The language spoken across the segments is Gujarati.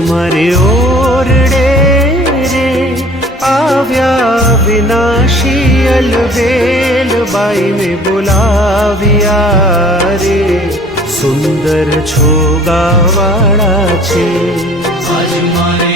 મારે ઓરડે રે આવ્યા વિનાશી અલબેલ બાઈ મેં બોલાવ્યા રે સુંદર છોગાવાળા છે આજ મારે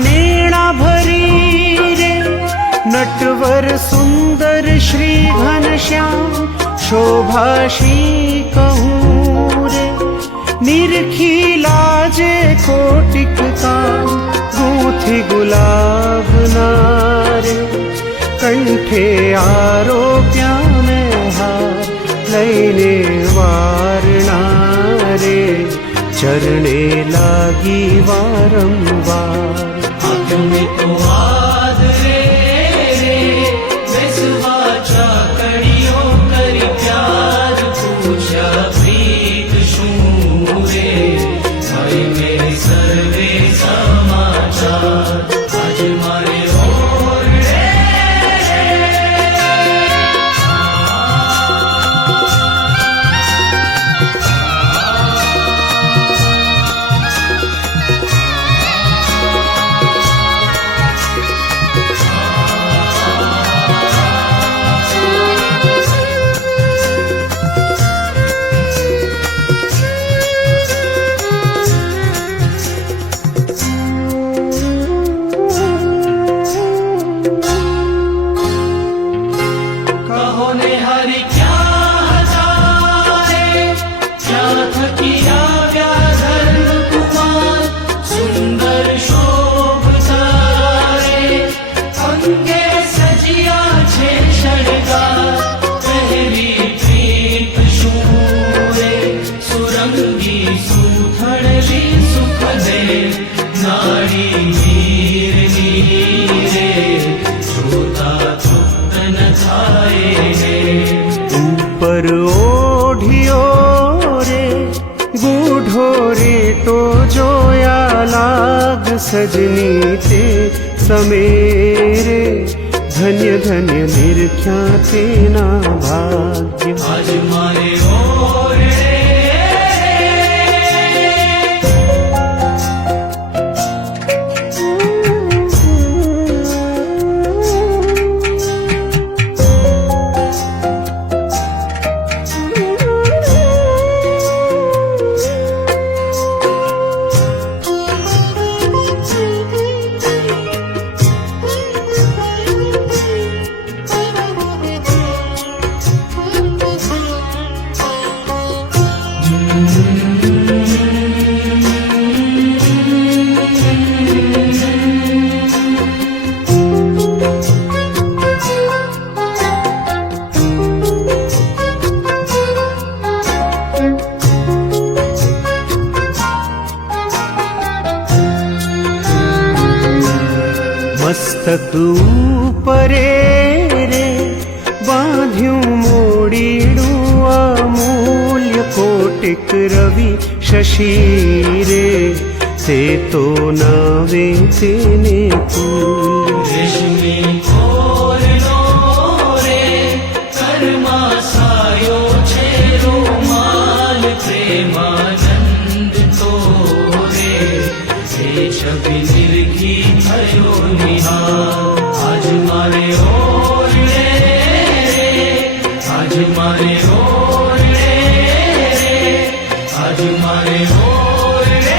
નેણા ભરી રે નટવર સુંદર શ્રી ઘનશ્યામ શોભાશી કહું રે નિરખી લાજે કોટિક કામ ગૂંથી ગુલાબના રે કંઠે આરોપ્યા મેં હાર લઈને વારણા રે ચરણે લાગી વારંવાર આંખોं તો આદરે રે બેસવા ચાકડીઓ કરી પ્યાર પૂછ્યા પ્રીત શું રે ભાઈ મેં સર્વે સમાચાર આજ મારે ઉપર ઓઢિયો રે ગૂઢો રે તો જોયા લાગ સજની તે સમેરે ધન્ય ધન્ય નિરખ્યા તેના ભાગ્ય આજ મારે મસ્તક ઉપરે રે બાંધ્યું મોડીડું અમૂલ્ય કોટિક રવિ શશી રે તે તો નાવે તેને કુલ રેશમી કોરનો રે કર્મા સાયો છે રૂમાલ પ્રેમાનંદ તો રે એ છબી નિરખી થયો નિહાર આજ મારે ઓરડે આજ મારે ઓરડે આજ મારે ઓરડે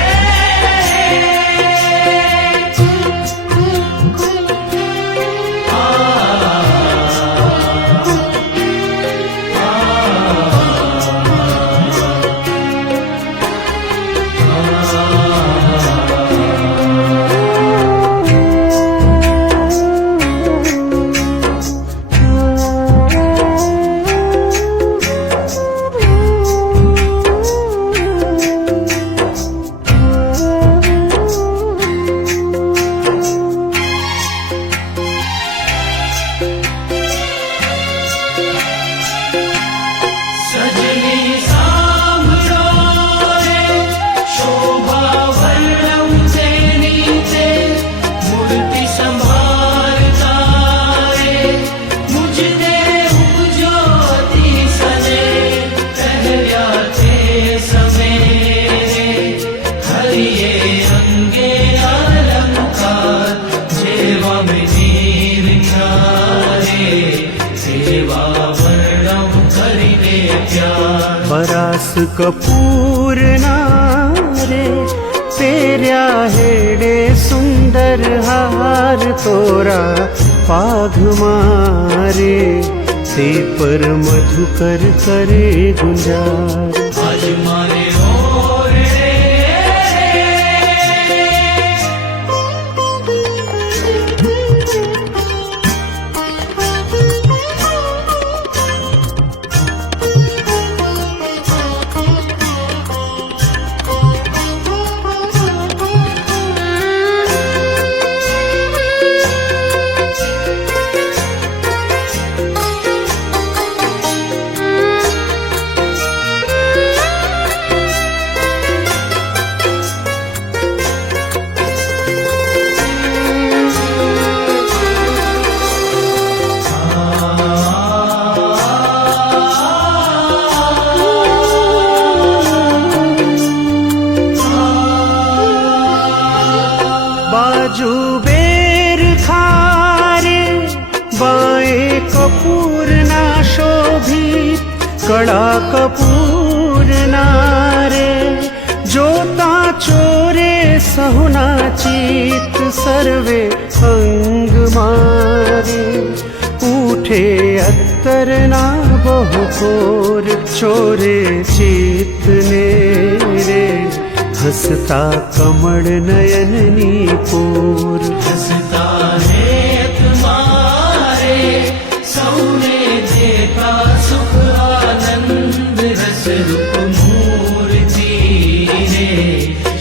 રસ કપૂરના રે પહેર્યા હેડે સુંદર હાર તોરા પાઘ મારે તે પર મધુકર કરે ગુંજાર આજ મારે ઓરડે बाजू बेर खारे बाएं कपूर ना शोभित कड़ा कपूर नारे जोता चोरे सहुना चीत सर्वे अंग मारे उठे अत्तर ना बहुकोर चोरे चित ने रे हसता कमળ નયનની પોર હસતા હે તુમારે સૌને દેતા સુખ આનંદ રસ રૂપ મૂર્તિ રે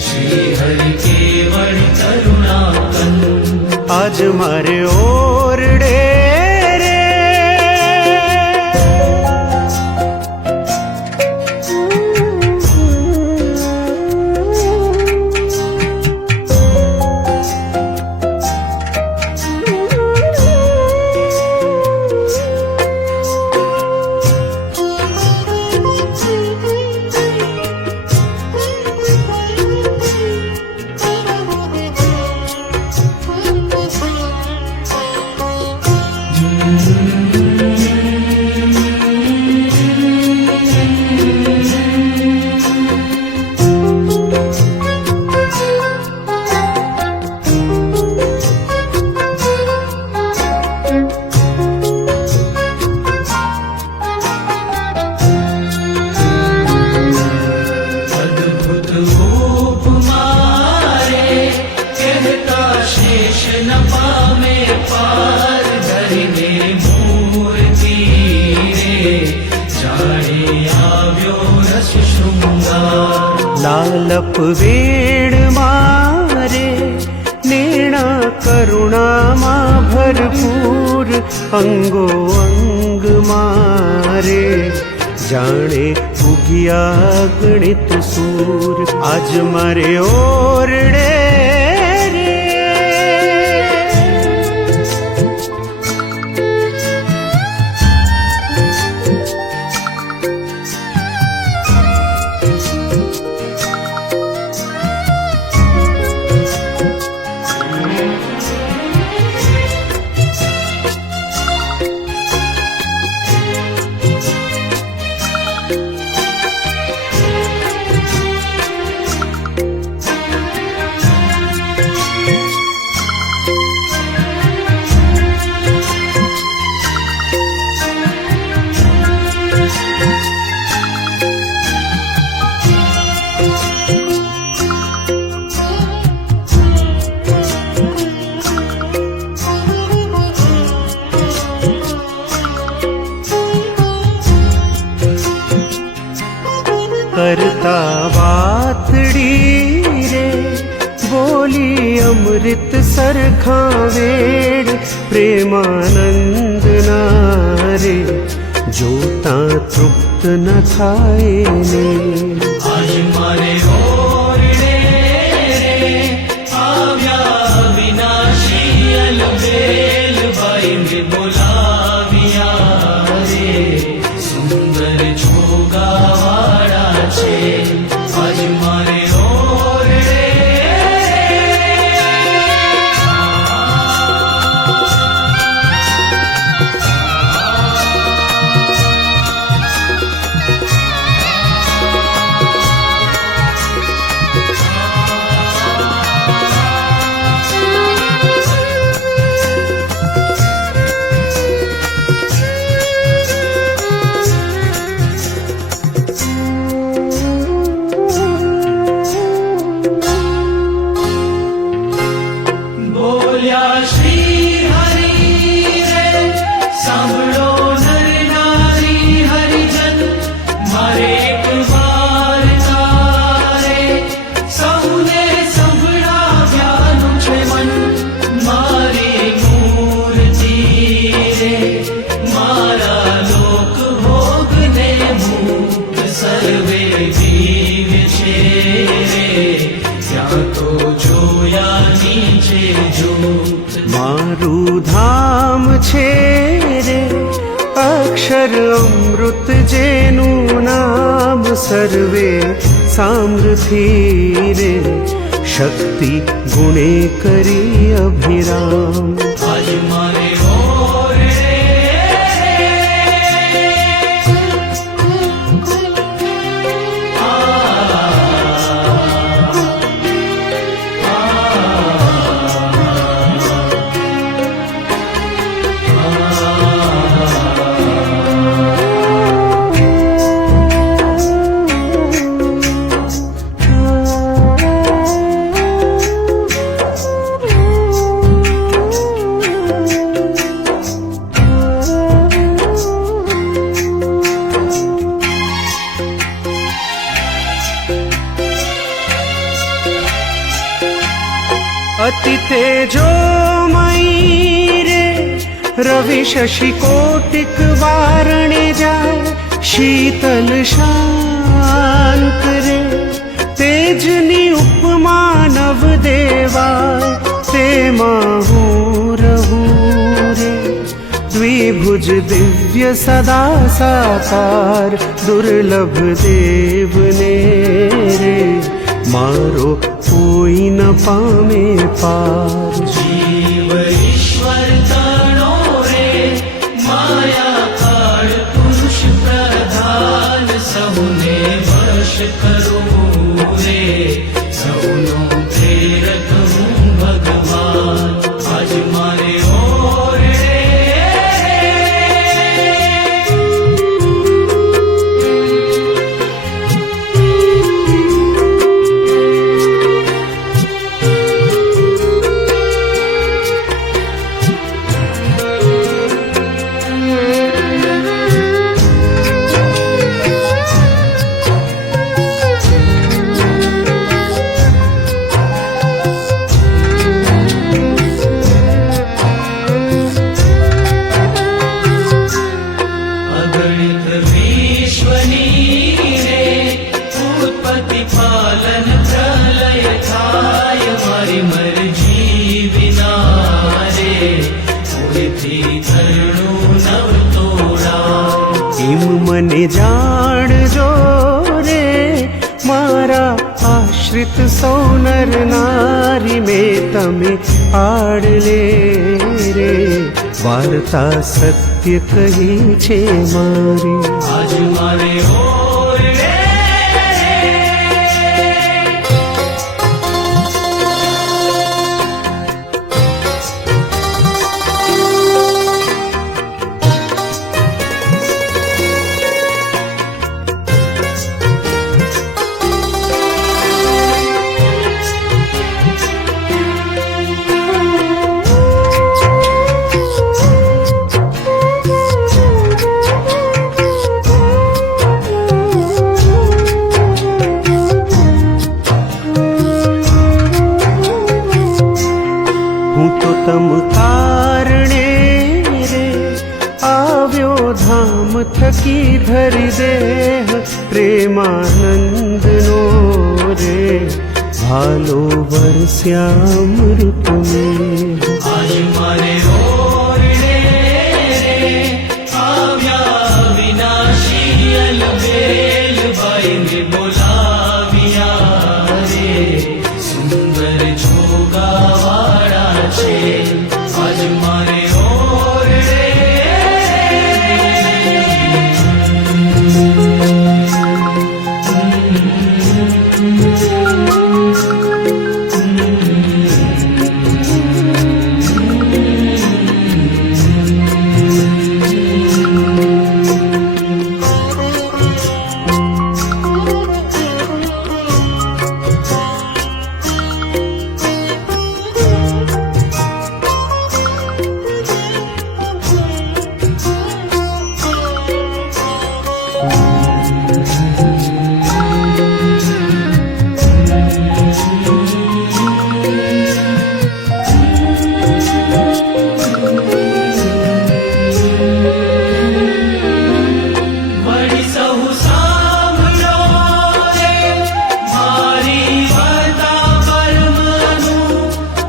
શ્રી હરિ કેવળ કરુણા કંદ આજ મારે ઓરડે રે અદ્ભુત રૂપ મારે કહેતા શેષ ન પામે પાર ધરીને મૂર્તિ રે જાણે આવ્યો રસ શૃંગાર લાલપ વેણ મારે નેણા કરુણામાં ભરપૂર અંગો અંગ મારે જાણે ઉગિયા ગણિત સૂર આજ મારે ઓરડે રે કરતા વાતડી રે બોલી અમૃત સરખા વેડ પ્રેમાનંદ ના રે જોતા તૃપ્ત ન થાય ને આજ મારે ઓરડે રે આવ્યા વિનાશી અલબેલ ભાઈને બોલાવ્યા રે સુંદર છોગાવાળા છે આજ મારે ઓરડે જ્યોત મારું ધામ છે રે અક્ષર અમૃત જેનું નામ સર્વે સામ્રથી રે શક્તિ ગુણે કરી અભિરામ આજ મારે ઓરડે अति तेजोमयी रे रवि शशि कोटिक वारणे जाय शीतल शांत रे तेजनी उपमा नव देवाय तेमा हूँ रहूं रे द्विभुज दिव्य सदा साकार दुर्लभ देवने रे मारो कोई न पामे पार જીવ ઈશ્વર તણો રે માયા કાળ પુરુષ પ્રધાન સૌને વશ કરું રે સૌનો પ્રેરક હું ભગવાન આજ મારે ઓરડે અગણિત વિશ્વની રે ઉત્પત્તિ પાલન પ્રલય થાય મારી મરજી વિના રે કોઈથી ધરણું નવ તોડા એમ મને જાણજો રે મારા આશ્રિત સૌ નર નારી મેં તમે આડલે રે વાર્તા સત્ય કહી છે મારી આજ મારે ઓરડે હું તો તમ કારણે રે આવ્યો ધામ થકી ધરી દેહ પ્રેમાનંદનો રે ભાલો વરસ્યામૃત મેં આજ મારે ઓરડે આવ્યા વિનાશી અલબેલ બાઈને બોલાવ્યા રે સુંદર જોગાવાળા છે આજ મારે ઓરડે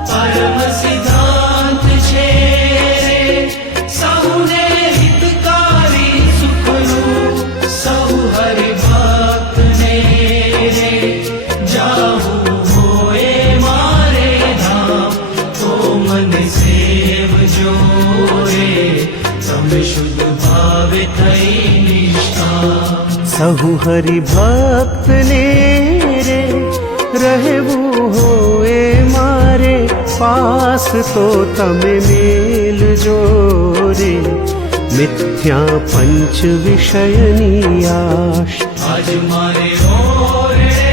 પરમ सहु हरि भक्त ने रे રહેવું હોય મારે પાસ તો તમે મેલજો રે મિથ્યા પંચ વિષયની આશ આજ મારે ઓરડે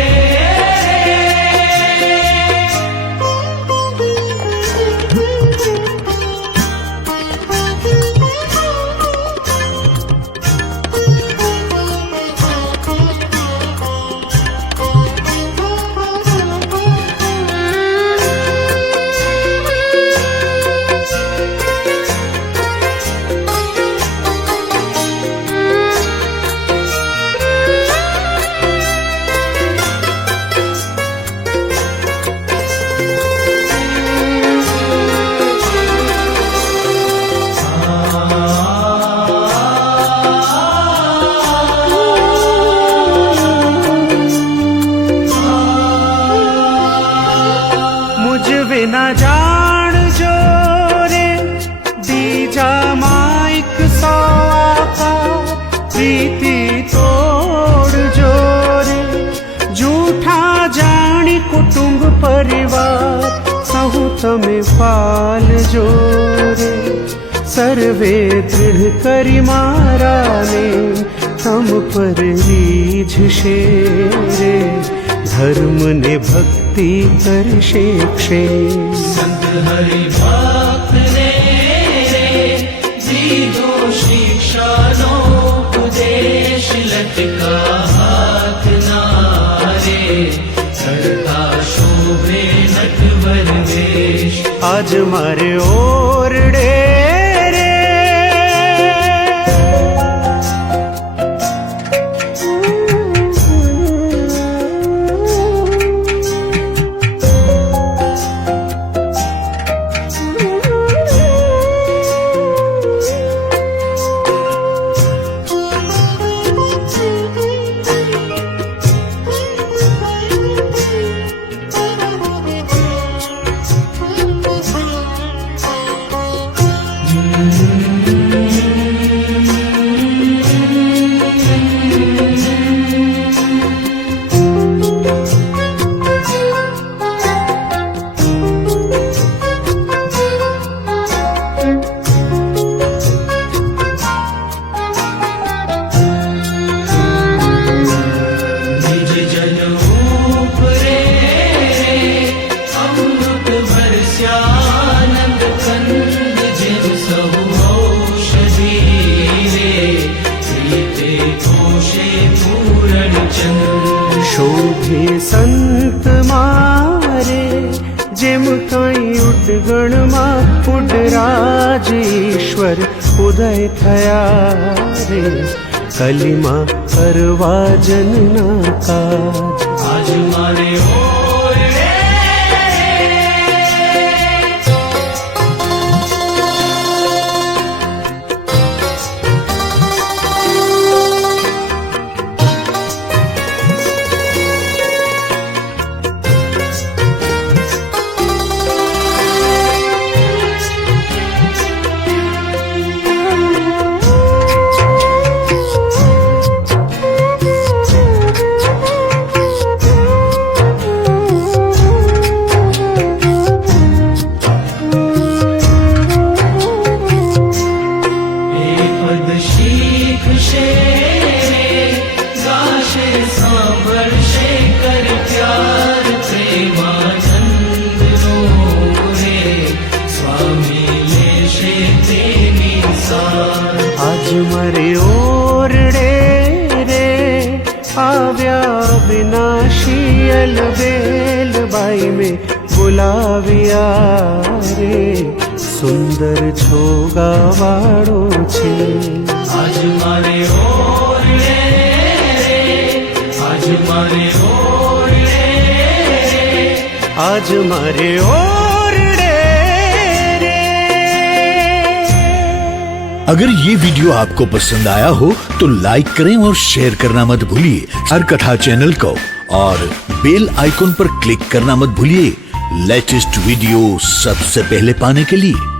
વિના જાણજો રે બીજા માઈક સો આકાર પ્રીતિ તોડજો રે જૂઠા જાણી કુટુંબ પરિવાર સહુ તમે પાલજો રે સર્વે દૃઢ કરી મારાને તમ પર રીઝશે રે ધર્મ ને ભક્તિ કરશે ક્ષે સંત હરિ ભક્ત ને દીધો શિક્ષાનો ઉપદેશ લટકા હાથ ના રે ચડતા શોભે નટવર વેશ આજ મારે ઓરડે શોભે સંત મારે જેમ કઈ ઉડગણમાં ઉડરાજ ઈશ્વર ઉદય થયા રે કલીમાં કરવા જનના કાજ આજ મારે આજ મારે ઓરડે રે આવ્યા વિનાશી અલબેલ બાઈ મેં બોલાવ્યા રે સુંદર છોગાવાળો છે આજ મારે ઓરડે આજ મારે ઓરડે આજ મારે अगर ये वीडियो आपको पसंद आया हो तो लाइक करें और शेयर करना मत भूलिए। हर कथा चैनल को और बेल आइकॉन पर क्लिक करना मत भूलिए लेटेस्ट वीडियो सबसे पहले पाने के लिए।